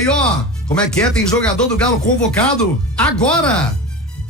E ó, como é que é? Tem jogador do Galo convocado agora.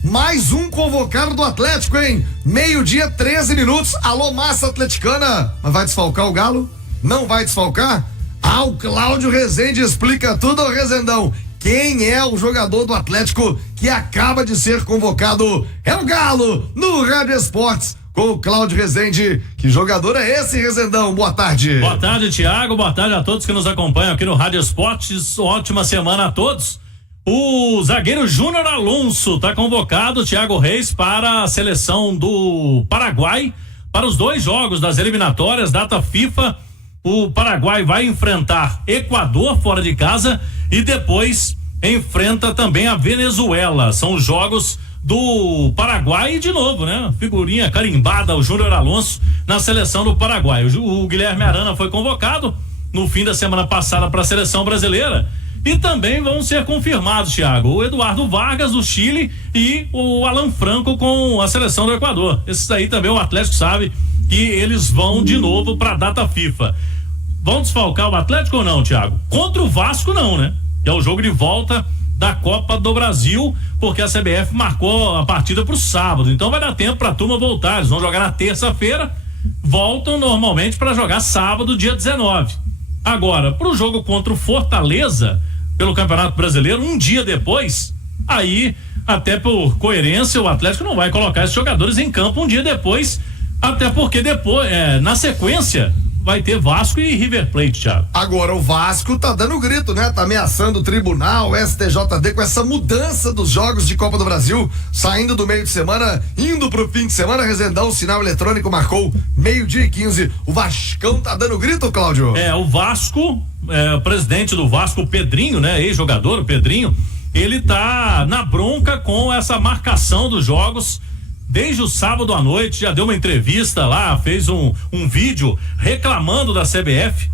Mais um convocado do Atlético, hein? 12h, 13 minutos. Alô, massa atleticana. Mas vai desfalcar o Galo? Não vai desfalcar? Ah, o Cláudio Rezende explica tudo ao Rezendão. Quem é o jogador do Atlético que acaba de ser convocado? É o Galo, no Rádio Esportes, com o Cláudio Rezende. Que jogador é esse, Rezendão? Boa tarde. Boa tarde, Thiago. Boa tarde a todos que nos acompanham aqui no Rádio Esportes. Ótima semana a todos. O zagueiro Júnior Alonso está convocado, Thiago Reis, para a seleção do Paraguai, para os 2 jogos das eliminatórias, data FIFA. O Paraguai vai enfrentar Equador fora de casa e depois enfrenta também a Venezuela. São os jogos do Paraguai e de novo, né? Figurinha carimbada, o Júnior Alonso na seleção do Paraguai. O Guilherme Arana foi convocado no fim da semana passada para a seleção brasileira. E também vão ser confirmados, Thiago, o Eduardo Vargas do Chile e o Alan Franco com a seleção do Equador. Esses aí também o Atlético sabe que eles vão de novo para a data FIFA. Vão desfalcar o Atlético ou não, Thiago? Contra o Vasco não, né? É o jogo de volta da Copa do Brasil, porque a CBF marcou a partida pro sábado, então vai dar tempo pra turma voltar. Eles vão jogar na terça-feira, voltam normalmente para jogar sábado, dia 19. Agora, pro jogo contra o Fortaleza, pelo Campeonato Brasileiro, um dia depois, aí, até por coerência, o Atlético não vai colocar esses jogadores em campo um dia depois, até porque depois, na sequência, vai ter Vasco e River Plate, Thiago. Agora o Vasco tá dando grito, né? Tá ameaçando o tribunal, o STJD, com essa mudança dos jogos de Copa do Brasil, saindo do meio de semana, indo pro fim de semana. Rezendão, o sinal eletrônico marcou 12h15. O Vascão tá dando grito, Cláudio? O Vasco, o presidente do Vasco, o Pedrinho, né? Ex-jogador, o Pedrinho, ele tá na bronca com essa marcação dos jogos. Desde o sábado à noite, já deu uma entrevista lá, fez um vídeo reclamando da CBF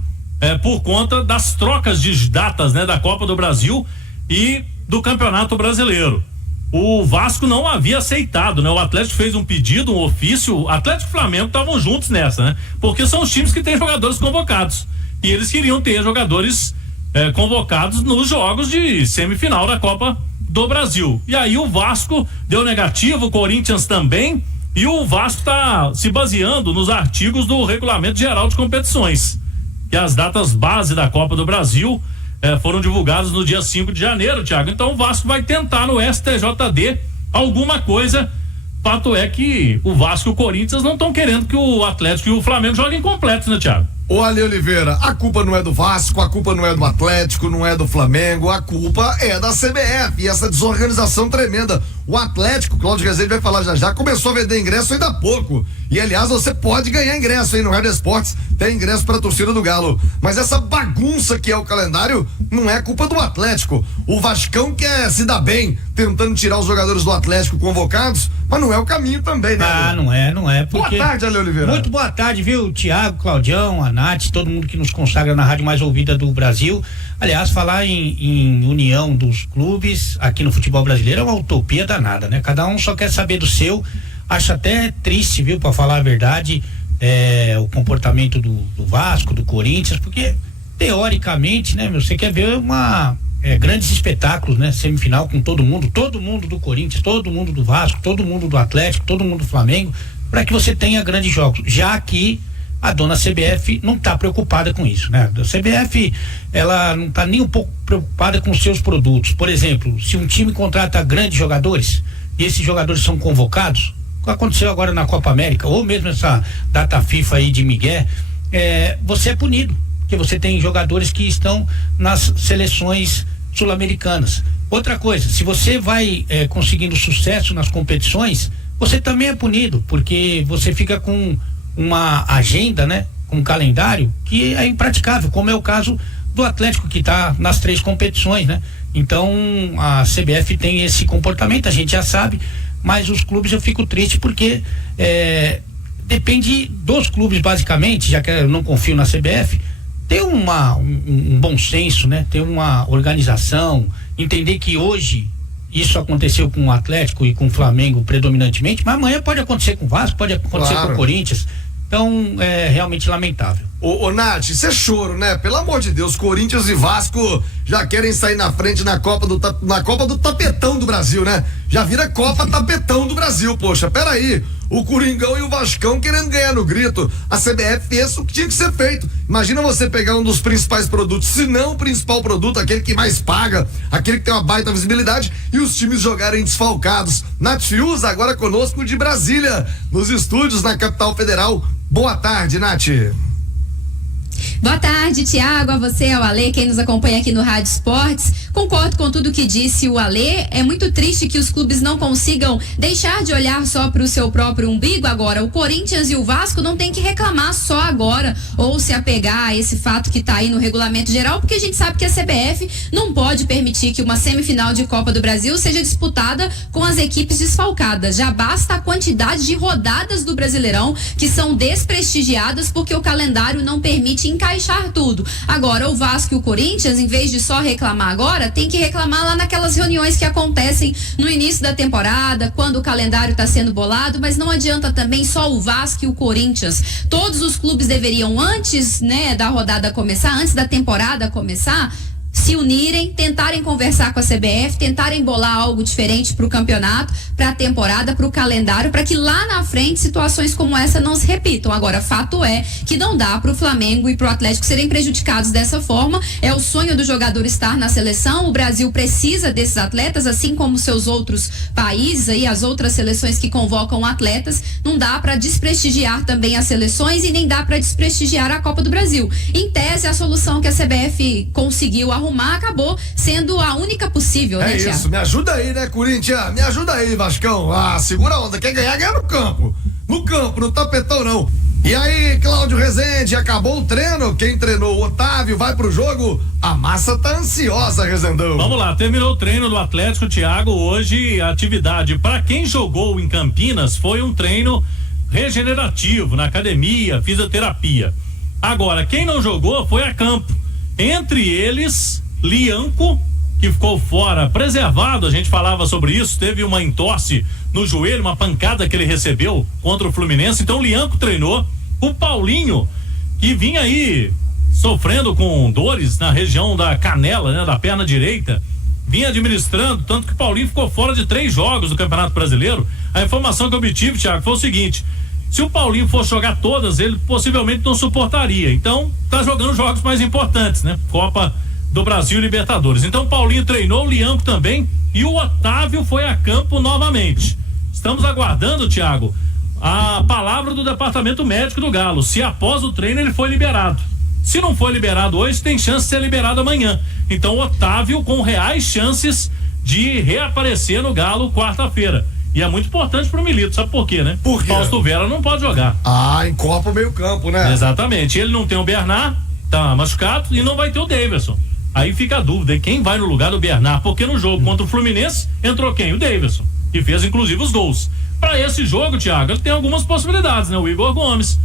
por conta das trocas de datas, né, da Copa do Brasil e do Campeonato Brasileiro. O Vasco não havia aceitado, né? O Atlético fez um pedido, um ofício, o Atlético e o Flamengo estavam juntos nessa, né? Porque são os times que têm jogadores convocados e eles queriam ter jogadores convocados nos jogos de semifinal da Copa do Brasil. E aí o Vasco deu negativo, o Corinthians também, e o Vasco está se baseando nos artigos do Regulamento Geral de Competições, que as datas base da Copa do Brasil foram divulgadas no dia 5 de janeiro, Thiago. Então o Vasco vai tentar no STJD alguma coisa. Fato é que o Vasco e o Corinthians não estão querendo que o Atlético e o Flamengo joguem completos, né, Thiago? Ô, Ale Oliveira, a culpa não é do Vasco, a culpa não é do Atlético, não é do Flamengo, a culpa é da CBF e essa desorganização tremenda. O Atlético, Cláudio Rezende vai falar já, começou a vender ingresso ainda há pouco. E aliás, você pode ganhar ingresso aí no Rádio Esportes, tem ingresso para a torcida do Galo. Mas essa bagunça que é o calendário não é culpa do Atlético. O Vascão quer se dar bem, tentando tirar os jogadores do Atlético convocados, mas não é o caminho também, né? Ah, não é. Porque... Boa tarde, Ale Oliveira. Muito boa tarde, viu, Thiago, Claudião, a Nath, todo mundo que nos consagra na rádio mais ouvida do Brasil. Aliás, falar em união dos clubes aqui no futebol brasileiro é uma utopia danada, né? Cada um só quer saber do seu. Acho até triste, viu, pra falar a verdade, o comportamento do Vasco, do Corinthians, porque teoricamente, né, você quer ver grandes espetáculos, né? Semifinal com todo mundo do Corinthians, todo mundo do Vasco, todo mundo do Atlético, todo mundo do Flamengo, para que você tenha grandes jogos, já que a dona CBF não está preocupada com isso, né? A CBF, ela não está nem um pouco preocupada com os seus produtos. Por exemplo, se um time contrata grandes jogadores e esses jogadores são convocados, o que aconteceu agora na Copa América, ou mesmo essa data FIFA aí de Miguel, você é punido, porque você tem jogadores que estão nas seleções sul-americanas. Outra coisa, se você vai conseguindo sucesso nas competições, você também é punido, porque você fica com uma agenda, né, um calendário que é impraticável, como é o caso do Atlético, que está nas 3 competições, né? Então a CBF tem esse comportamento, a gente já sabe, mas os clubes eu fico triste porque depende dos clubes basicamente, já que eu não confio na CBF, ter um bom senso, né? Ter uma organização, entender que hoje isso aconteceu com o Atlético e com o Flamengo predominantemente, mas amanhã pode acontecer com o Vasco, pode acontecer com o Corinthians. Então, é realmente lamentável. Ô Nath, isso é choro, né? Pelo amor de Deus, Corinthians e Vasco já querem sair na frente na Copa do Tapetão do Brasil, né? Já vira Copa Tapetão do Brasil, poxa, peraí. O Coringão e o Vascão querendo ganhar no grito. A CBF fez o que tinha que ser feito. Imagina você pegar um dos principais produtos, se não o principal produto, aquele que mais paga, aquele que tem uma baita visibilidade, e os times jogarem desfalcados. Nath Fiuza, agora conosco de Brasília, nos estúdios na capital federal. Boa tarde, Nath. Boa tarde, Tiago, a você, ao Alê, quem nos acompanha aqui no Rádio Esportes. Concordo com tudo que disse o Alê. É muito triste que os clubes não consigam deixar de olhar só para o seu próprio umbigo. Agora, o Corinthians e o Vasco não tem que reclamar só agora ou se apegar a esse fato que está aí no regulamento geral, porque a gente sabe que a CBF não pode permitir que uma semifinal de Copa do Brasil seja disputada com as equipes desfalcadas. Já basta a quantidade de rodadas do Brasileirão que são desprestigiadas porque o calendário não permite encaixar tudo. Agora, o Vasco e o Corinthians, em vez de só reclamar agora, tem que reclamar lá naquelas reuniões que acontecem no início da temporada, quando o calendário está sendo bolado, mas não adianta também só o Vasco e o Corinthians. Todos os clubes deveriam, antes, da rodada começar, antes da temporada começar, se unirem, tentarem conversar com a CBF, tentarem bolar algo diferente para o campeonato, para a temporada, para o calendário, para que lá na frente situações como essa não se repitam. Agora, fato é que não dá para o Flamengo e para o Atlético serem prejudicados dessa forma. É o sonho do jogador estar na seleção. O Brasil precisa desses atletas, assim como seus outros países aí, as outras seleções que convocam atletas. Não dá para desprestigiar também as seleções e nem dá para desprestigiar a Copa do Brasil. Em tese, a solução que a CBF conseguiu arrumar acabou sendo a única possível, né, Thiago? É isso, me ajuda aí, né, Corinthians? Me ajuda aí, Vascão. Segura a onda, quer ganhar, ganha no campo. No campo, no tapetão não. E aí, Cláudio Rezende, acabou o treino? Quem treinou? O Otávio vai pro jogo? A massa tá ansiosa, Rezendão. Vamos lá, terminou o treino do Atlético, Thiago. Hoje, a atividade para quem jogou em Campinas foi um treino regenerativo na academia, fisioterapia. Agora, quem não jogou foi a campo. Entre eles, Lianco, que ficou fora, preservado, a gente falava sobre isso, teve uma entorse no joelho, uma pancada que ele recebeu contra o Fluminense, então o Lianco treinou. O Paulinho, que vinha aí sofrendo com dores na região da canela, né, da perna direita, vinha administrando, tanto que o Paulinho ficou fora de 3 jogos do Campeonato Brasileiro. A informação que eu obtive, Thiago, foi o seguinte: se o Paulinho fosse jogar todas, ele possivelmente não suportaria. Então, tá jogando jogos mais importantes, né? Copa do Brasil e Libertadores. Então, o Paulinho treinou, o Lianco também, e o Otávio foi a campo novamente. Estamos aguardando, Thiago, a palavra do departamento médico do Galo. Se após o treino ele foi liberado. Se não for liberado hoje, tem chance de ser liberado amanhã. Então, o Otávio com reais chances de reaparecer no Galo quarta-feira. E é muito importante pro Milito, sabe por quê, né? Por quê? Fausto Vera não pode jogar. Em Copa meio campo, né? Exatamente. Ele não tem o Bernard, tá machucado, e não vai ter o Davidson. Aí fica a dúvida, e quem vai no lugar do Bernard? Porque no jogo contra o Fluminense entrou quem? O Davidson, que fez inclusive os gols. Para esse jogo, Thiago, ele tem algumas possibilidades, né? O Igor Gomes,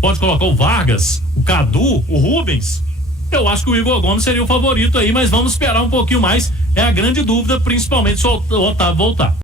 pode colocar o Vargas, o Cadu, o Rubens. Eu acho que o Igor Gomes seria o favorito aí, mas vamos esperar um pouquinho mais. É a grande dúvida, principalmente se o Otávio voltar.